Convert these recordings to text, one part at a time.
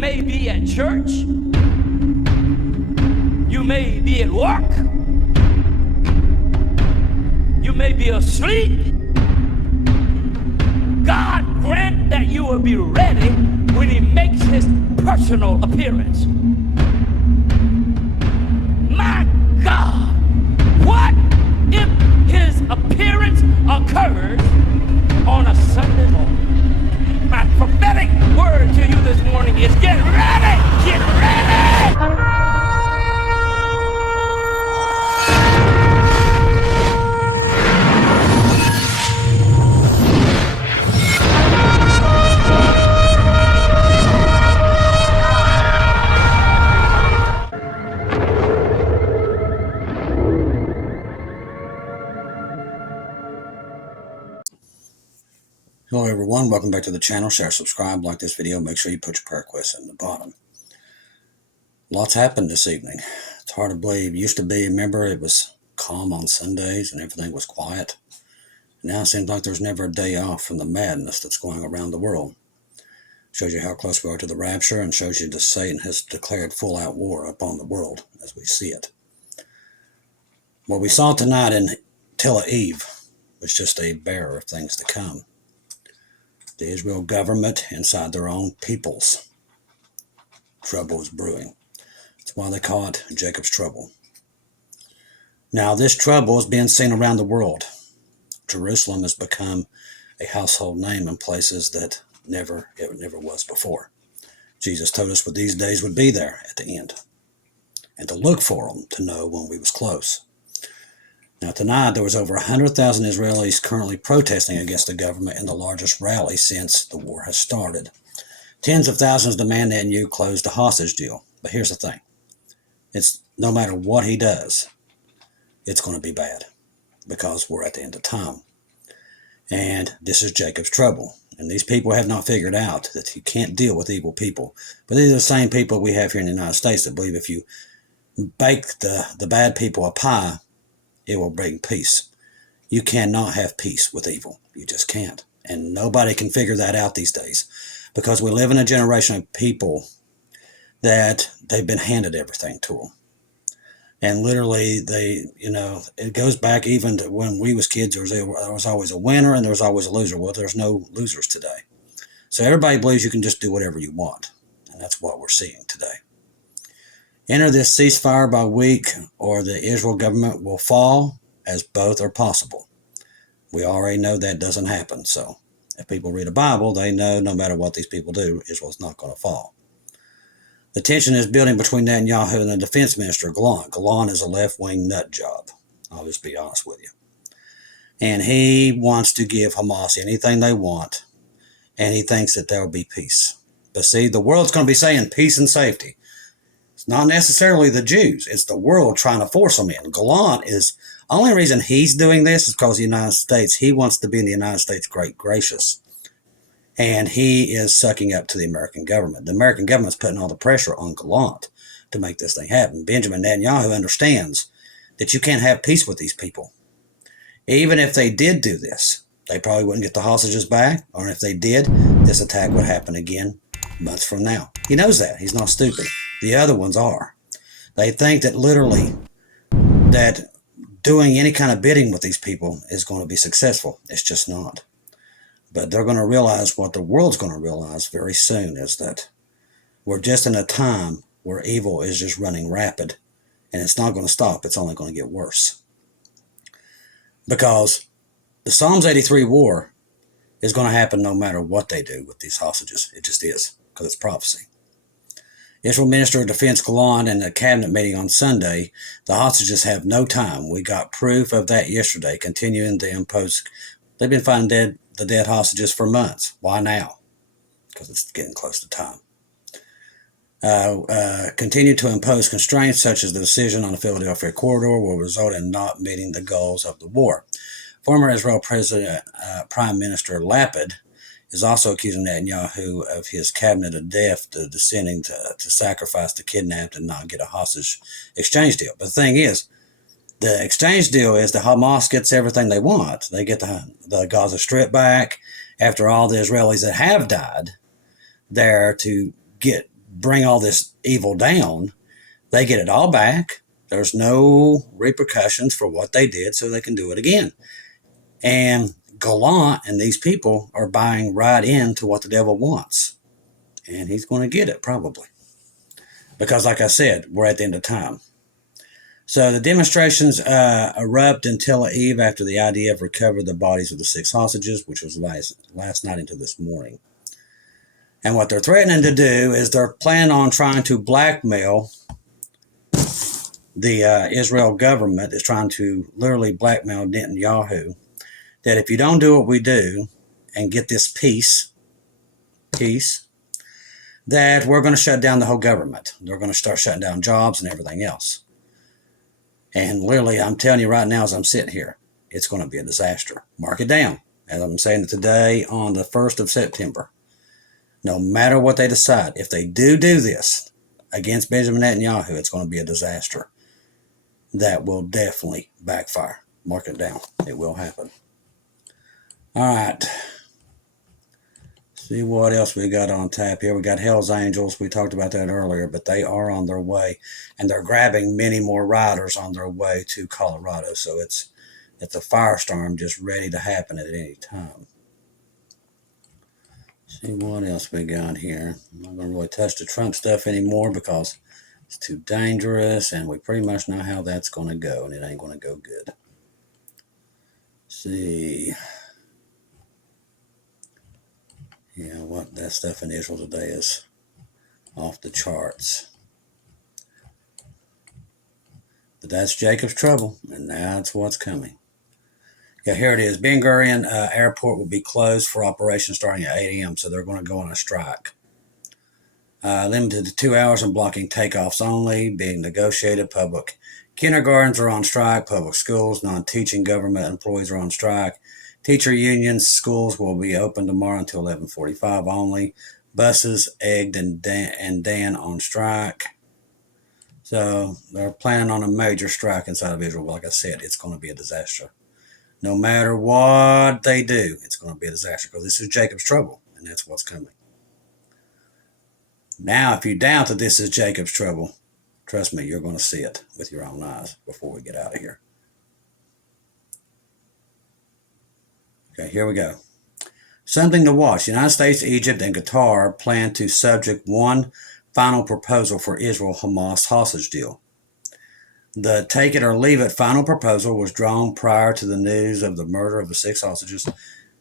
may be at church. You may be at work. You may be asleep. God grant that you will be ready when he makes his personal appearance. My God, what if his appearance occurs on a Sunday morning? My prophetic word to you this morning is get ready! Get ready! Hello everyone, welcome back to the channel. Share, subscribe, like this video, make sure you put your prayer requests in the bottom. Lots happened this evening. It's hard to believe. Used to be, remember, it was calm on Sundays and everything was quiet. Now it seems like there's never a day off from the madness that's going around the world. Shows you how close we are to the rapture and shows you that Satan has declared full-out war upon the world as we see it. What we saw tonight in Tel Aviv was just a bearer of things to come. The Israel government inside their own peoples. Trouble is brewing. That's why they call it Jacob's trouble. Now this trouble is being seen around the world. Jerusalem has become a household name in places that it never was before. Jesus told us what these days would be there at the end. And to look for them, to know when we was close. Now tonight there was over 100,000 Israelis currently protesting against the government in the largest rally since the war has started. Tens of thousands demand that Netanyahu close the hostage deal. But here's the thing. It's no matter what he does, it's going to be bad. Because we're at the end of time. And this is Jacob's trouble. And these people have not figured out that you can't deal with evil people. But these are the same people we have here in the United States that believe if you bake the bad people a pie, it will bring peace. You cannot have peace with evil. You just can't. And nobody can figure that out these days. Because we live in a generation of people that they've been handed everything to them. And literally, it goes back even to when we was kids, there was always a winner and there was always a loser. Well, there's no losers today. So everybody believes you can just do whatever you want. And that's what we're seeing today. Enter this ceasefire by week or the Israel government will fall, as both are possible. We already know that doesn't happen. So if people read a Bible, they know no matter what these people do, Israel's not going to fall. The tension is building between Netanyahu and the defense minister, Gallant. Gallant is a left-wing nut job. I'll just be honest with you. And he wants to give Hamas anything they want, and he thinks that there will be peace. But see, the world's going to be saying peace and safety. It's not necessarily the Jews. It's the world trying to force them in. Gallant is, the only reason he's doing this is because the United States, he wants to be in the United States great gracious. And he is sucking up to the American government. The American government's putting all the pressure on Gallant to make this thing happen. Benjamin Netanyahu understands that you can't have peace with these people. Even if they did do this, they probably wouldn't get the hostages back. Or if they did, this attack would happen again months from now. He knows that. He's not stupid. The other ones are. They think that literally that doing any kind of bidding with these people is going to be successful. It's just not. But they're going to realize what the world's going to realize very soon is that we're just in a time where evil is just running rapid. And it's not going to stop. It's only going to get worse. Because the Psalms 83 war is going to happen no matter what they do with these hostages. It just is. Because it's prophecy. Israel Minister of Defense Gallant in a cabinet meeting on Sunday, the hostages have no time. We got proof of that yesterday, continuing to impose. They've been finding the dead hostages for months. Why now? Because it's getting close to time. Continue to impose constraints such as the decision on the Philadelphia corridor will result in not meeting the goals of the war. Former Israel Prime Minister Lapid is also accusing Netanyahu of his cabinet of death, descending to sacrifice the kidnapped and not get a hostage exchange deal. But the thing is, the exchange deal is the Hamas gets everything they want. They get the Gaza Strip back after all the Israelis that have died there to get bring all this evil down, they get it all back. There's no repercussions for what they did, so they can do it again. And Gallant and these people are buying right into what the devil wants. And he's going to get it, probably. Because, like I said, we're at the end of time. So the demonstrations erupt in Tel Aviv after the IDF recovered the bodies of the 6 hostages, which was last night into this morning. And what they're threatening to do is they're planning on trying to blackmail the Israel government, is trying to literally blackmail Netanyahu, that if you don't do what we do and get this peace, that we're going to shut down the whole government. They're going to start shutting down jobs and everything else. And literally, I'm telling you right now as I'm sitting here, it's going to be a disaster. Mark it down. As I'm saying today on the 1st of September. No matter what they decide, if they do this against Benjamin Netanyahu, it's going to be a disaster. That will definitely backfire. Mark it down. It will happen. All right. See what else we got on tap here. We got Hell's Angels. We talked about that earlier, but they are on their way, and they're grabbing many more riders on their way to Colorado. So it's a firestorm just ready to happen at any time. See what else we got here. I'm not going to really touch the Trump stuff anymore because it's too dangerous, and we pretty much know how that's going to go, and it ain't going to go good. See. Yeah, what that stuff in Israel today is off the charts. But that's Jacob's trouble, and that's what's coming. Yeah, here it is. Ben Gurion Airport will be closed for operations starting at 8 a.m., so they're going to go on a strike. Limited to 2 hours and blocking takeoffs only, being negotiated. Public kindergartens are on strike. Public schools, non-teaching government employees are on strike. Teacher unions, schools will be open tomorrow until 11:45 only. Buses, Egged and Dan on strike. So they're planning on a major strike inside of Israel. Like I said, it's going to be a disaster. No matter what they do, it's going to be a disaster because this is Jacob's trouble, and that's what's coming. Now, if you doubt that this is Jacob's trouble, trust me, you're going to see it with your own eyes before we get out of here. Okay, here we go. Something to watch. The United States, Egypt, and Qatar plan to subject one final proposal for Israel-Hamas hostage deal. The take it or leave it final proposal was drawn prior to the news of the murder of the 6 hostages.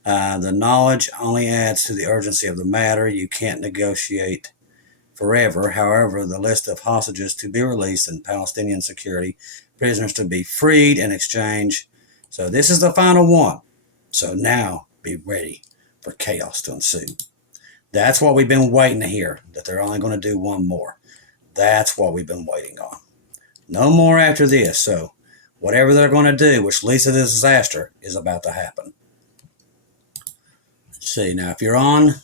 The knowledge only adds to the urgency of the matter. You can't negotiate forever. However, the list of hostages to be released and Palestinian security prisoners to be freed in exchange. So this is the final one. So now be ready for chaos to ensue. That's what we've been waiting to hear, that they're only going to do one more. That's what we've been waiting on. No more after this. So whatever they're going to do, which leads to this disaster, is about to happen. Let's see. Now, if you're on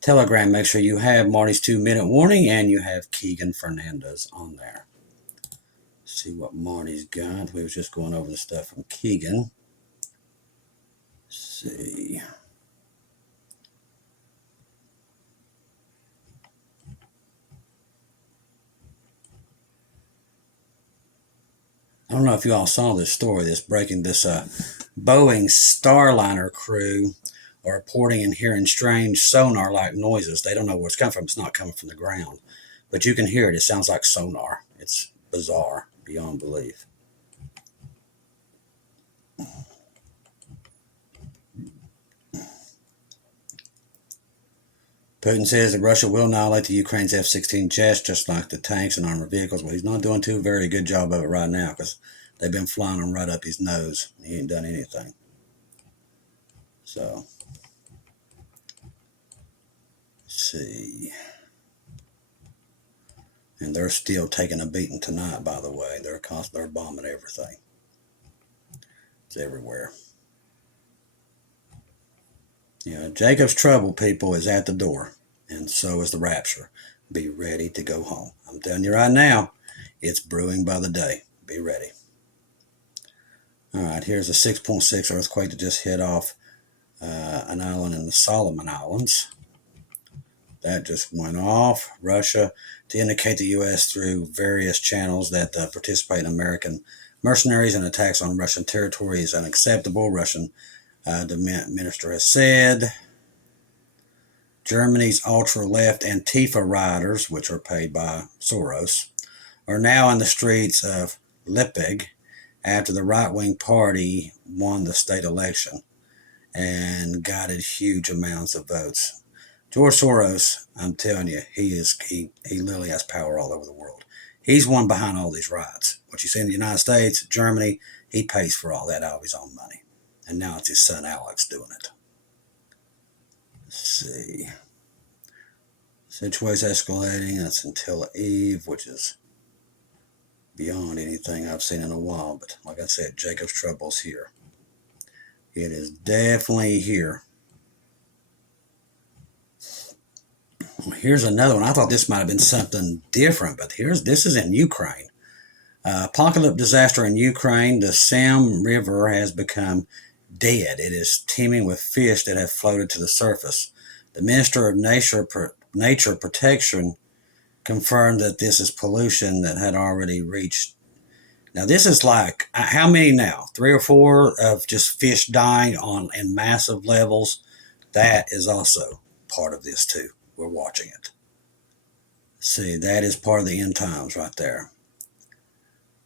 Telegram, make sure you have Marty's 2-minute warning and you have Keegan Fernandez on there. Let's see what Marty's got. We was just going over the stuff from Keegan. Let's see. I don't know if you all saw this story, this Boeing Starliner crew are reporting and hearing strange sonar-like noises. They don't know where it's coming from. It's not coming from the ground. But you can hear it. It sounds like sonar. It's bizarre, beyond belief. Putin says that Russia will annihilate the Ukraine's F-16 jets, just like the tanks and armored vehicles. Well, he's not doing too very good job of it right now because they've been flying them right up his nose. He ain't done anything. So, let's see. And they're still taking a beating tonight, by the way. They're bombing everything. It's everywhere. You know, Jacob's trouble, people, is at the door, and so is the rapture. Be ready to go home. I'm telling you right now, it's brewing by the day. Be ready. All right, here's a 6.6 earthquake that just hit off an island in the Solomon Islands. That just went off. Russia to indicate the U.S. through various channels that participate in American mercenaries and attacks on Russian territory is unacceptable. Russian minister has said. Germany's ultra-left Antifa riders, which are paid by Soros, are now in the streets of Leipzig after the right-wing party won the state election and guided huge amounts of votes. George Soros, I'm telling you, he literally has power all over the world. He's one behind all these riots. What you see in the United States, Germany, he pays for all that out of his own money. And now it's his son Alex doing it. Let's see. Situation escalating. That's until Eve, which is beyond anything I've seen in a while. But like I said, Jacob's trouble's here. It is definitely here. Here's another one. I thought this might have been something different, but this is in Ukraine. Apocalyptic disaster in Ukraine. The Sam River has become dead. It is teeming with fish that have floated to the surface. The Minister of Nature Protection confirmed that this is pollution that had already reached. Now this is like, how many now? 3 or 4 of just fish dying in massive levels. That is also part of this too. We're watching it. See, that is part of the end times right there.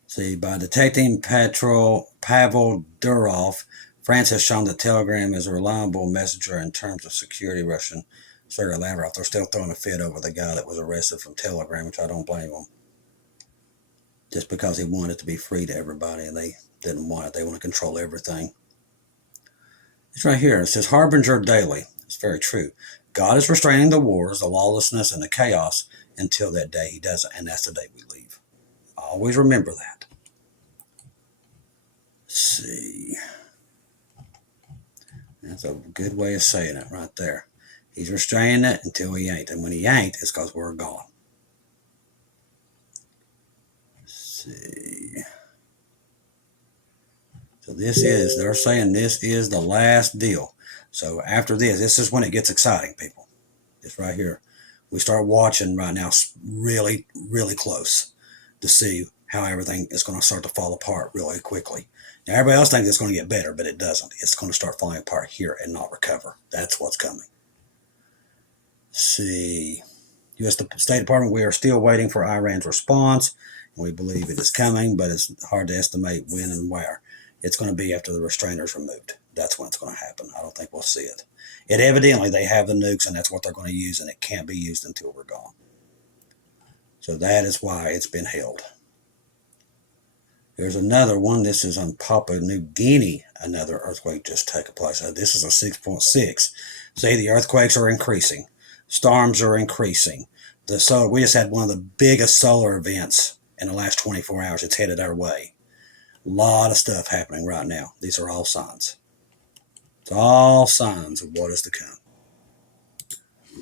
See, by detecting Pavel Durov, France has shown that Telegram is a reliable messenger in terms of security. Russian Sergei Lavrov, they're still throwing a fit over the guy that was arrested from Telegram, which I don't blame him. Just because he wanted it to be free to everybody, and they didn't want it. They want to control everything. It's right here. It says, Harbinger Daily. It's very true. God is restraining the wars, the lawlessness, and the chaos until that day he doesn't, and that's the day we leave. Always remember that. Let's see. That's a good way of saying it right there. He's restraining it until he ain't. And when he ain't, it's because we're gone. Let's see. So they're saying this is the last deal. So after this is when it gets exciting, people. It's right here. We start watching right now really, really close to see how everything is going to start to fall apart really quickly. Now, everybody else thinks it's going to get better, but it doesn't. It's going to start falling apart here and not recover. That's what's coming. Let's see. U.S. State Department, we are still waiting for Iran's response. And we believe it is coming, but it's hard to estimate when and where. It's going to be after the restrainers removed. That's when it's going to happen. I don't think we'll see it. It evidently, they have the nukes, and that's what they're going to use, and it can't be used until we're gone. So that is why it's been held. There's another one. This is on Papua New Guinea. Another earthquake just took place. This is a 6.6. See, the earthquakes are increasing. Storms are increasing. We just had one of the biggest solar events in the last 24 hours. It's headed our way. A lot of stuff happening right now. These are all signs. It's all signs of what is to come.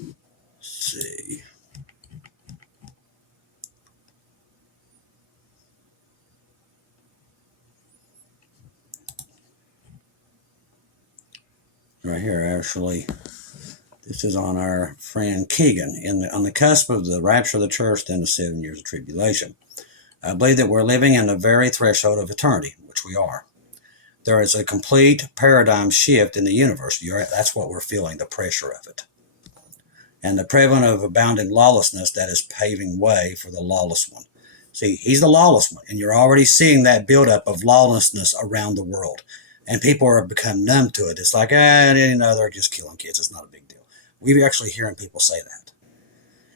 Let's see. Right here, actually, this is on our friend Keegan. On the cusp of the rapture of the church, then the 7 years of tribulation. I believe that we're living in the very threshold of eternity, which we are. There is a complete paradigm shift in the universe. That's what we're feeling, the pressure of it. And the prevalence of abounding lawlessness that is paving way for the lawless one. See, he's the lawless one, and you're already seeing that buildup of lawlessness around the world. And people are become numb to it. It's like, they're just killing kids. It's not a big deal. We're actually hearing people say that.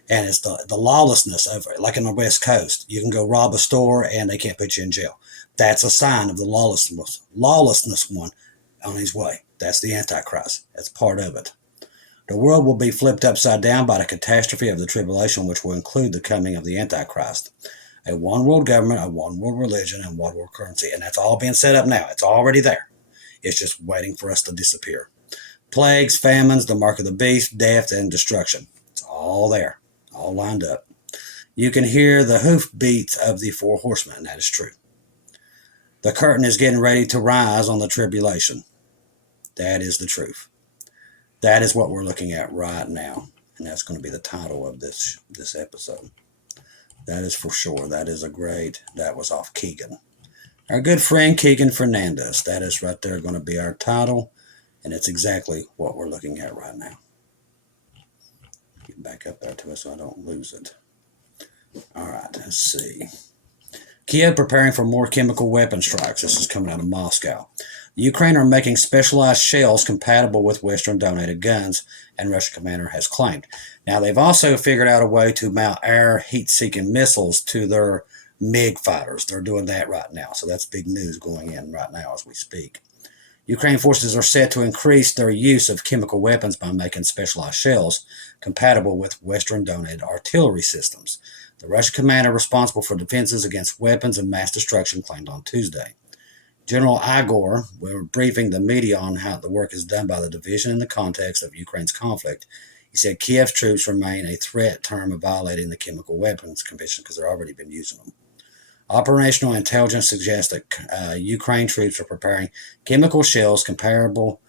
And it's the lawlessness of it. Like in the West Coast, you can go rob a store and they can't put you in jail. That's a sign of the lawlessness one on his way. That's the Antichrist. That's part of it. The world will be flipped upside down by the catastrophe of the tribulation, which will include the coming of the Antichrist. A one world government, a one world religion, and one world currency. And that's all being set up now. It's already there. It's just waiting for us to disappear. Plagues, famines, the mark of the beast, death, and destruction. It's all there. All lined up. You can hear the hoof beats of the 4 horsemen, and that is true. The curtain is getting ready to rise on the tribulation. That is the truth. That is what we're looking at right now. And that's going to be the title of this episode. That is for sure. That was off Keegan. Our good friend Keegan Fernandez. That is right there going to be our title. And it's exactly what we're looking at right now. Get back up there to it so I don't lose it. All right, let's see. Kiev preparing for more chemical weapon strikes. This is coming out of Moscow. The Ukraine are making specialized shells compatible with Western-donated guns, and Russian commander has claimed. Now, they've also figured out a way to mount air heat-seeking missiles to their MiG fighters. They're doing that right now, so that's big news going in right now as we speak. Ukraine forces are set to increase their use of chemical weapons by making specialized shells compatible with Western-donated artillery systems. The Russian commander responsible for defenses against weapons of mass destruction claimed on Tuesday. General Igor, we're briefing the media on how the work is done by the division in the context of Ukraine's conflict. He said Kiev's troops remain a threat term of violating the Chemical Weapons Convention because they've already been using them. Operational intelligence suggests that Ukraine troops are preparing chemical shells compatible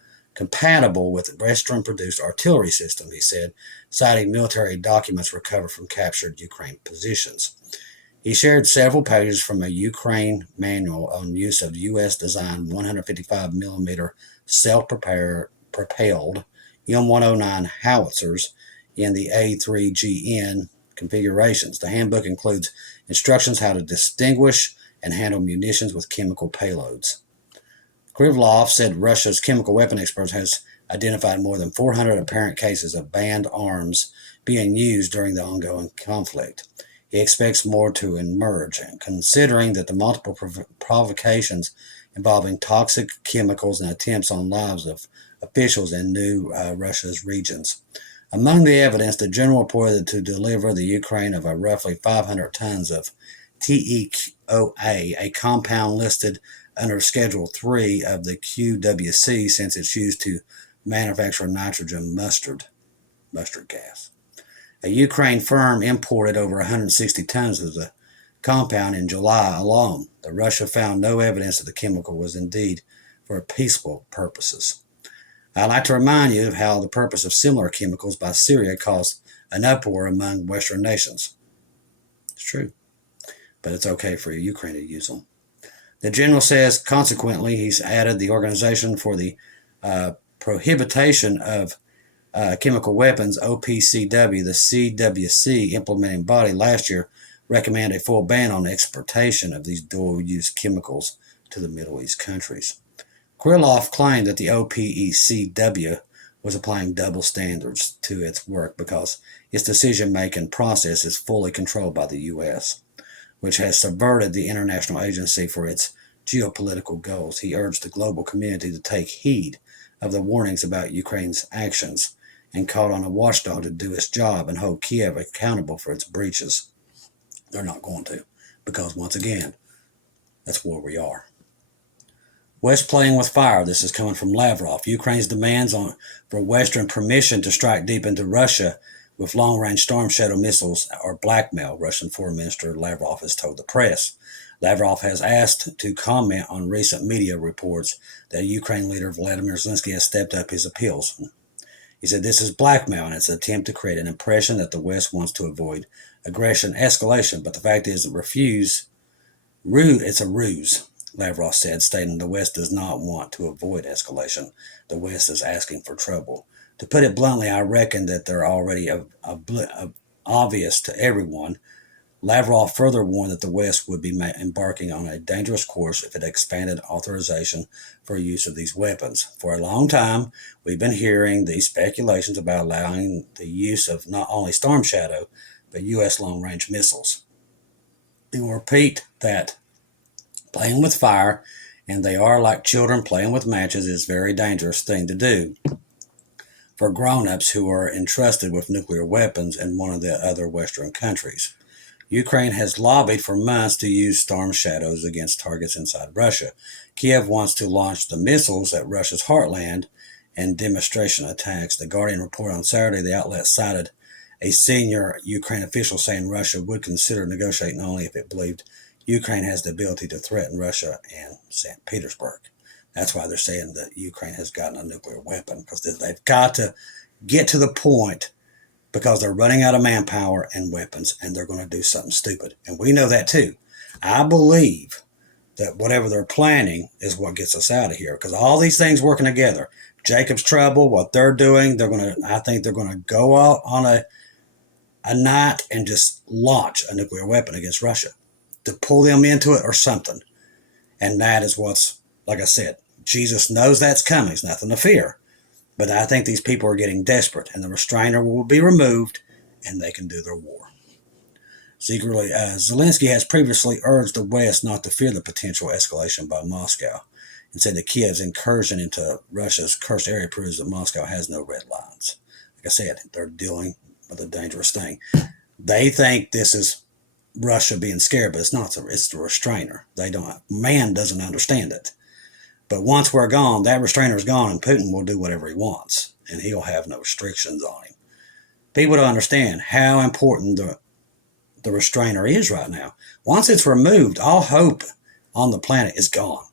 with Western-produced artillery systems, he said, citing military documents recovered from captured Ukraine positions. He shared several pages from a Ukraine manual on use of U.S.-designed 155mm self-propelled M109 howitzers in the A3GN configurations. The handbook includes instructions how to distinguish and handle munitions with chemical payloads. Krivlov said Russia's chemical weapon experts has identified more than 400 apparent cases of banned arms being used during the ongoing conflict. He expects more to emerge, considering that the multiple provocations involving toxic chemicals and attempts on lives of officials in new Russia's regions. Among the evidence, the general reported to deliver the Ukraine of roughly 500 tons of TEOA, a compound listed under Schedule 3 of the QWC since it's used to manufacture nitrogen mustard gas. A Ukraine firm imported over 160 tons of the compound in July alone. The Russia found no evidence that the chemical was indeed for peaceful purposes. I'd like to remind you of how the purpose of similar chemicals by Syria caused an uproar among Western nations. It's true, but it's okay for Ukraine to use them. The general says, consequently, he's added the Organization for the Prohibition of Chemical Weapons, OPCW, the CWC implementing body last year, recommended a full ban on exportation of these dual-use chemicals to the Middle East countries. Krylov claimed that the OPECW was applying double standards to its work because its decision-making process is fully controlled by the U.S., which has subverted the international agency for its geopolitical goals. He urged the global community to take heed of the warnings about Ukraine's actions and called on a watchdog to do its job and hold Kiev accountable for its breaches. They're not going to, because once again, that's where we are. West playing with fire. This is coming from Lavrov. Ukraine's demands for Western permission to strike deep into Russia with long-range Storm Shadow missiles are blackmail, Russian Foreign Minister Lavrov has told the press. Lavrov has asked to comment on recent media reports that Ukraine leader Vladimir Zelensky has stepped up his appeals. He said this is blackmail and it's an attempt to create an impression that the West wants to avoid aggression escalation, but the fact is that it's a ruse, Lavrov said, stating the West does not want to avoid escalation. The West is asking for trouble. To put it bluntly, I reckon that they're already obvious to everyone. Lavrov further warned that the West would be embarking on a dangerous course if it expanded authorization for use of these weapons. For a long time, we've been hearing these speculations about allowing the use of not only Storm Shadow, but U.S. long-range missiles. We will repeat that playing with fire, and they are like children playing with matches, is a very dangerous thing to do for grown-ups who are entrusted with nuclear weapons in one of the other Western countries. Ukraine has lobbied for months to use Storm Shadows against targets inside Russia. Kiev wants to launch the missiles at Russia's heartland and demonstration attacks. The Guardian reported on Saturday the outlet cited a senior Ukraine official saying Russia would consider negotiating only if it believed Ukraine has the ability to threaten Russia and St. Petersburg. That's why they're saying that Ukraine has gotten a nuclear weapon, because they've got to get to the point because they're running out of manpower and weapons, and they're going to do something stupid. And we know that too. I believe that whatever they're planning is what gets us out of here, because all these things working together, Jacob's trouble, what they're doing, I think they're going to go out on a night and just launch a nuclear weapon against Russia to pull them into it or something. And that is what's, like I said, Jesus knows that's coming. There's nothing to fear. But I think these people are getting desperate, and the restrainer will be removed, and they can do their war. Secretly, Zelensky has previously urged the West not to fear the potential escalation by Moscow, and said that Kiev's incursion into Russia's cursed area proves that Moscow has no red lines. Like I said, they're dealing with a dangerous thing. They think this is Russia being scared, but it's not. It's the restrainer. Man doesn't understand it. But once we're gone, that restrainer is gone, and Putin will do whatever he wants, and he'll have no restrictions on him. People don't understand how important the restrainer is right now. Once it's removed, all hope on the planet is gone.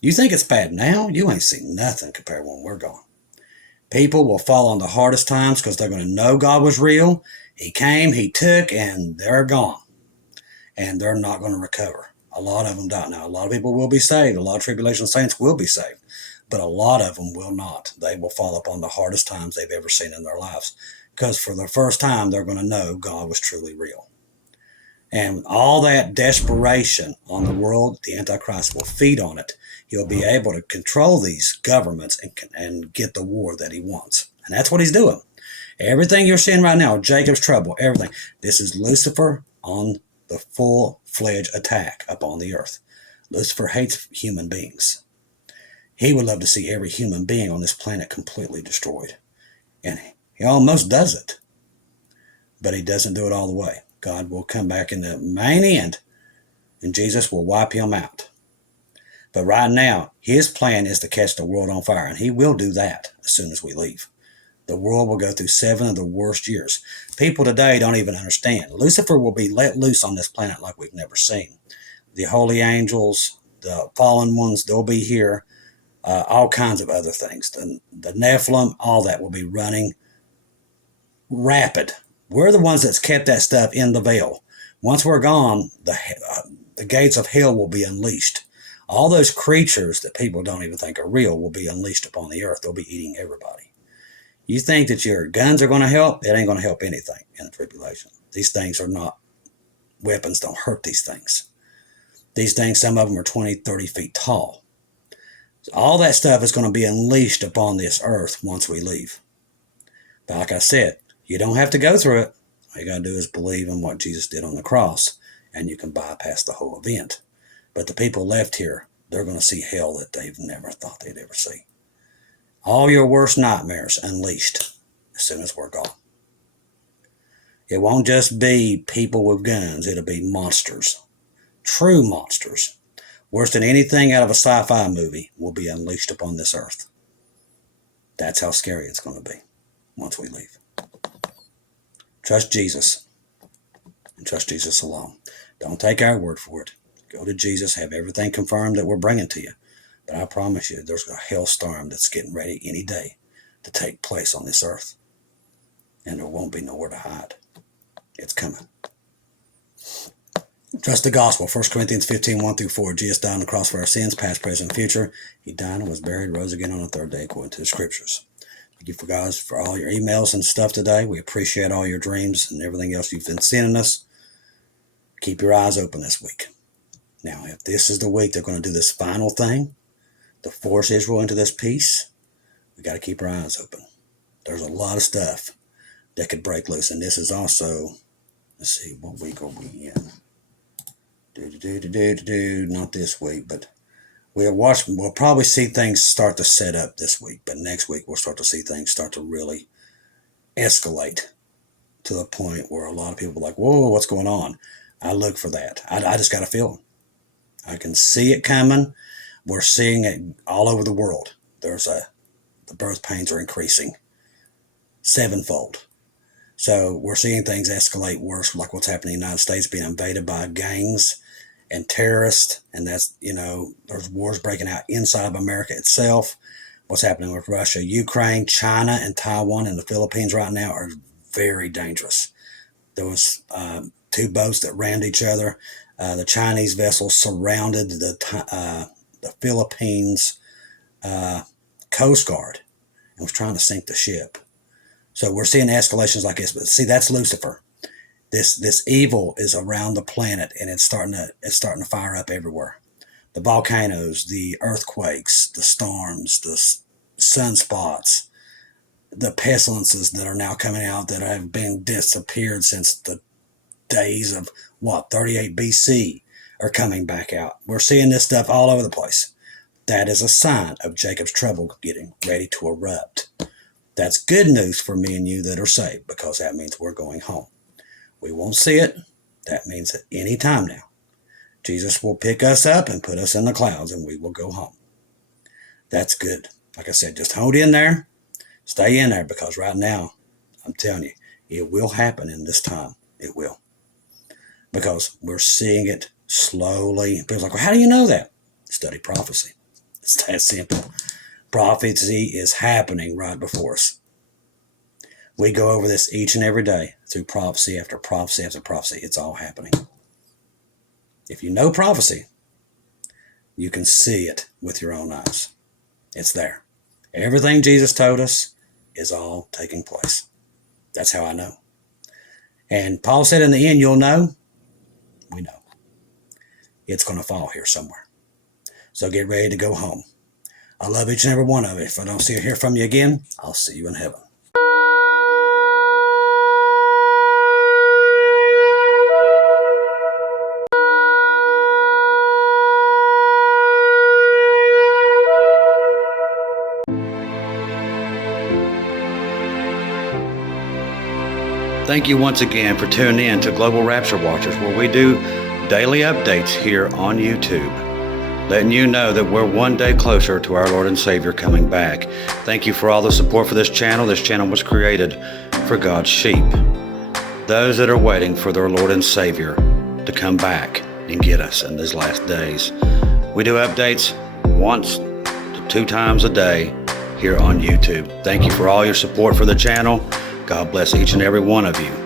You think it's bad now? You ain't seen nothing compared to when we're gone. People will fall on the hardest times because they're going to know God was real. He came, he took, and they're gone. And they're not going to recover. A lot of them don't. Now, a lot of people will be saved. A lot of tribulation saints will be saved. But a lot of them will not. They will fall upon the hardest times they've ever seen in their lives. Because for the first time, they're going to know God was truly real. And all that desperation on the world, the Antichrist will feed on it. He'll be able to control these governments and get the war that he wants. And that's what he's doing. Everything you're seeing right now, Jacob's trouble, everything. This is Lucifer on the full-fledged attack upon the earth. Lucifer hates human beings. He would love to see every human being on this planet completely destroyed. And he almost does it. But he doesn't do it all the way. God will come back in the main end, and Jesus will wipe him out. But right now, his plan is to catch the world on fire, and he will do that as soon as we leave. The world will go through 7 of the worst years. People today don't even understand. Lucifer will be let loose on this planet like we've never seen. The holy angels, the fallen ones, they'll be here. All kinds of other things. The Nephilim, all that will be running rapid. We're the ones that's kept that stuff in the veil. Once we're gone, the gates of hell will be unleashed. All those creatures that people don't even think are real will be unleashed upon the earth. They'll be eating everybody. You think that your guns are going to help? It ain't going to help anything in the tribulation. These things are not, weapons don't hurt these things. These things, some of them are 20, 30 feet tall. So all that stuff is going to be unleashed upon this earth once we leave. But like I said, you don't have to go through it. All you got to do is believe in what Jesus did on the cross, and you can bypass the whole event. But the people left here, they're going to see hell that they've never thought they'd ever see. All your worst nightmares unleashed as soon as we're gone. It won't just be people with guns. It'll be monsters. True monsters. Worse than anything out of a sci-fi movie will be unleashed upon this earth. That's how scary it's going to be once we leave. Trust Jesus. And trust Jesus alone. Don't take our word for it. Go to Jesus. Have everything confirmed that we're bringing to you. But I promise you, there's a hailstorm that's getting ready any day to take place on this earth. And there won't be nowhere to hide. It's coming. Trust the gospel. 1 Corinthians 15, 1-4. Jesus died on the cross for our sins, past, present, and future. He died and was buried, rose again on the third day, according to the scriptures. Thank you guys for all your emails and stuff today. We appreciate all your dreams and everything else you've been sending us. Keep your eyes open this week. Now, if this is the week they're going to do this final thing, to force Israel into this peace, we got to keep our eyes open. There's a lot of stuff that could break loose. And this is also, let's see, what week are we in? Not this week, but we'll probably see things start to set up this week. But next week, we'll start to see things start to really escalate to the point where a lot of people are like, whoa, what's going on? I look for that. I just got a feeling. I can see it coming. We're seeing it all over the world. The birth pains are increasing 7-fold. So we're seeing things escalate worse, like what's happening in the United States, being invaded by gangs and terrorists. And that's, there's wars breaking out inside of America itself. What's happening with Russia, Ukraine, China, and Taiwan and the Philippines right now are very dangerous. There was 2 boats that rammed each other. The Chinese vessel surrounded the Philippines Coast Guard and was trying to sink the ship. So we're seeing escalations like this. But see, that's Lucifer. This evil is around the planet, and it's starting to fire up everywhere. The volcanoes, the earthquakes, the storms, the sunspots, the pestilences that are now coming out that have been disappeared since the days of 38 BC are coming back out. We're seeing this stuff all over the place. That is a sign of Jacob's trouble getting ready to erupt. That's good news for me and you that are saved, because that means we're going home. We won't see it. That means at any time now, Jesus will pick us up and put us in the clouds, and we will go home. That's good. Like I said, just hold in there. Stay in there, because right now, I'm telling you, it will happen in this time. It will. Because we're seeing it slowly. People's like, well, how do you know that? Study prophecy. It's that simple. Prophecy is happening right before us. We go over this each and every day through prophecy after prophecy after prophecy. It's all happening. If you know prophecy, you can see it with your own eyes. It's there. Everything Jesus told us is all taking place. That's how I know. And Paul said in the end, you'll know. We know. It's going to fall here somewhere. So get ready to go home. I love each and every one of you. If I don't see or hear from you again, I'll see you in heaven. Thank you once again for tuning in to Global Rapture Watchers, where we do daily updates here on YouTube, letting you know that we're one day closer to our Lord and Savior coming back. Thank you for all the support for this channel. This channel was created for God's sheep, those that are waiting for their Lord and Savior to come back and get us in these last days. We do updates 1 to 2 times a day here on YouTube. Thank you for all your support for the channel. God bless each and every one of you.